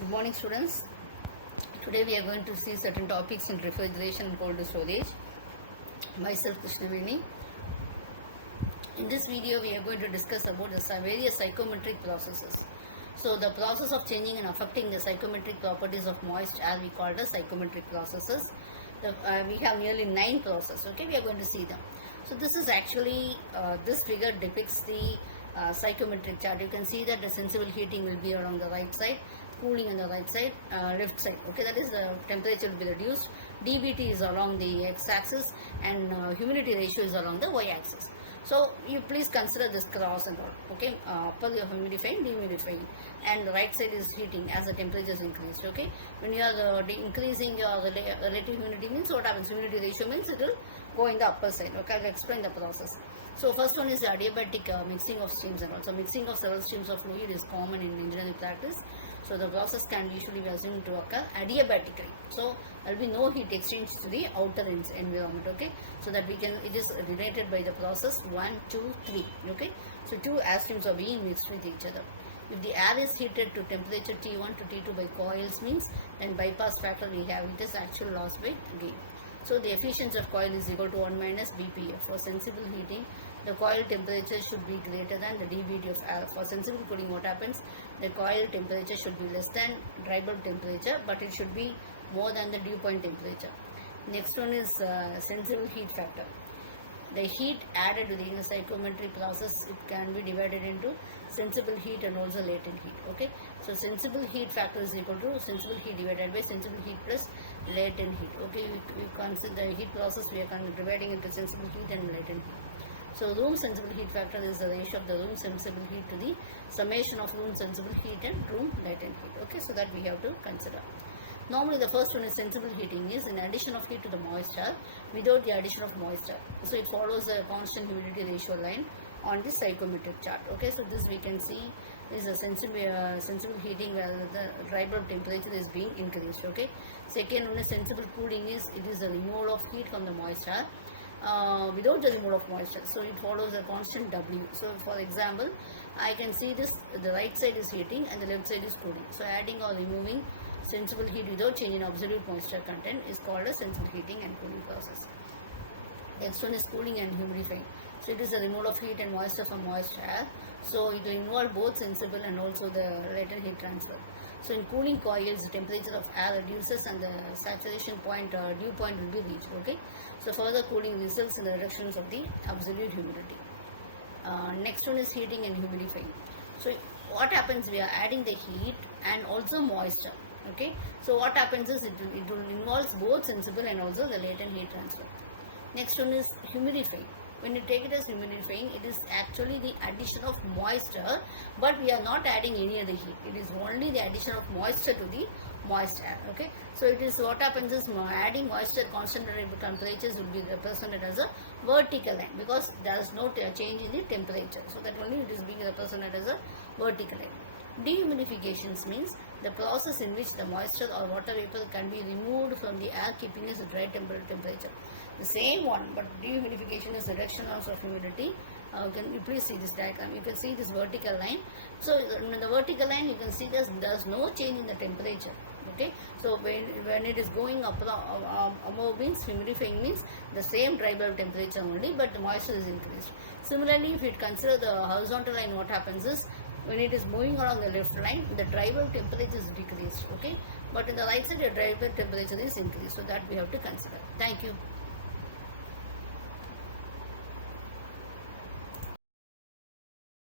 Good morning, students. Today we are going to see certain topics in refrigeration and cold storage. Myself, Krishnaveni. In this video, we are going to discuss about the various psychometric processes. So, the process of changing and affecting the psychometric properties of moist air we call the psychometric processes. We have nearly 9 processes. Okay, we are going to see them. So, this is actually this figure depicts the psychometric chart. You can see that the sensible heating will be along the right side, cooling on the right side, left side. Okay, that is the temperature will be reduced. dBT is along the x-axis and humidity ratio is along the y-axis. So you please consider this cross and all. Okay, upper humidifying, dehumidifying, and the right side is heating as the temperature is increased. Okay, when you are increasing your relative humidity means what happens? Humidity ratio means it will go in the upper side. Okay, I'll explain the process. So first one is the adiabatic mixing of streams and also mixing of several streams of fluid is common in engineering practice. So the process can usually be assumed to occur adiabatically. So there will be no heat exchange to the outer environment. Okay, so that we can, it is related by the process 1, 2, 3. Okay, so two air streams are being mixed with each other. If the air is heated to temperature T1 to T2 by coils means, then bypass factor we have, it is actual loss by gain. So the efficiency of coil is equal to 1 minus Bpf. For sensible heating, the coil temperature should be greater than the dBT of air. For sensible cooling, what happens? The coil temperature should be less than dry bulb temperature, but it should be more than the dew point temperature. Next one is sensible heat factor. The heat added during the psychometric process, it can be divided into sensible heat and also latent heat. Okay, so sensible heat factor is equal to sensible heat divided by sensible heat plus latent heat. Okay, we consider the heat process, we are dividing into sensible heat and latent heat. So room sensible heat factor is the ratio of the room sensible heat to the summation of room sensible heat and room latent heat. Okay, so that we have to consider. Normally the first one is sensible heating is in addition of heat to the moisture without the addition of moisture. So it follows a constant humidity ratio line on the psychometric chart. Okay, so this we can see is a sensible heating where the dry bulb temperature is being increased. Okay, second one is sensible cooling is it is a removal of heat from the moisture without the removal of moisture. So it follows a constant W. So for example, I can see this, the right side is heating and the left side is cooling. So adding or removing sensible heat without changing absolute moisture content is called a sensible heating and cooling process. Next one is cooling and humidifying. So it is a removal of heat and moisture from moist air. So it will involve both sensible and also the latent heat transfer. So in cooling coils, the temperature of air reduces and the saturation point or dew point will be reached. Okay, so further cooling results in the reductions of the absolute humidity. Next one is heating and humidifying. So what happens? We are adding the heat and also moisture. Okay, so what happens is it will involve both sensible and also the latent heat transfer. Next one is humidifying. When you take it as humidifying, it is actually the addition of moisture, but we are not adding any other heat. It is only the addition of moisture to the moist air. Okay, so it is what happens is adding moisture at constant temperatures will be represented as a vertical line because there is no change in the temperature. So that only it is being represented as a vertical line. Dehumidifications means the process in which the moisture or water vapor can be removed from the air, keeping its dry temperature. The same one, but dehumidification is reduction also of humidity. Can you please see this diagram? You can see this vertical line. So in the vertical line, you can see there's no change in the temperature. Okay, so when it is going up above means humidifying means the same dry bulb temperature only, but the moisture is increased. Similarly, if you consider the horizontal line, what happens is when it is moving along the left line, the dry bulb temperature is decreased. Okay, but in the right side, the dry bulb temperature is increased. So that we have to consider. Thank you.